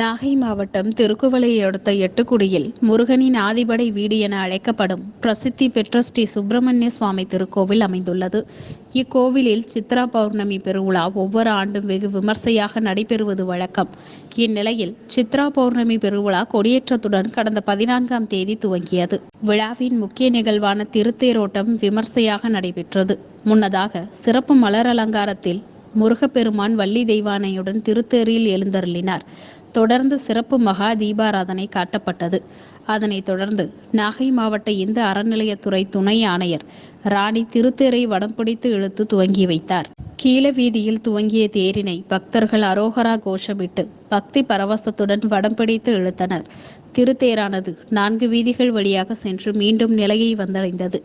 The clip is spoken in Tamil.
நாகை மாவட்டம் திருக்குவளையை அடுத்த எட்டுக்குடியில் முருகனின் ஆதிபடை வீடு என அழைக்கப்படும் பிரசித்தி பெற்ற ஸ்ரீ சுப்பிரமணிய சுவாமி திருக்கோவில் அமைந்துள்ளது. இக்கோவிலில் சித்ரா பௌர்ணமி பெருவிழா ஒவ்வொரு ஆண்டும் வெகு விமர்சையாக நடைபெறுவது வழக்கம். இந்நிலையில் சித்ரா பௌர்ணமி பெருவிழா கொடியேற்றத்துடன் கடந்த பதினான்காம் தேதி துவங்கியது. விழாவின் முக்கிய நிகழ்வான திருத்தேரோட்டம் விமர்சையாக நடைபெற்றது. முன்னதாக சிறப்பு மலர் அலங்காரத்தில் முருகப்பெருமான் வள்ளி தெய்வானையுடன் திருத்தேரில் எழுந்தருளினார். தொடர்ந்து சிறப்பு மகா தீபாராதனை காட்டப்பட்டது. அதனைத் தொடர்ந்து நாகை மாவட்ட இந்து அறநிலையத்துறை துணை ஆணையர் ராணி திருத்தேரை வடம் பிடித்து இழுத்து துவங்கி வைத்தார். கீழ வீதியில் துவங்கிய தேரினை பக்தர்கள் அரோகரா கோஷமிட்டு பக்தி பரவசத்துடன் வடம் பிடித்து இழுத்தனர். திருத்தேரானது நான்கு வீதிகள் வழியாக சென்று மீண்டும் நிலையை வந்தடைந்தது.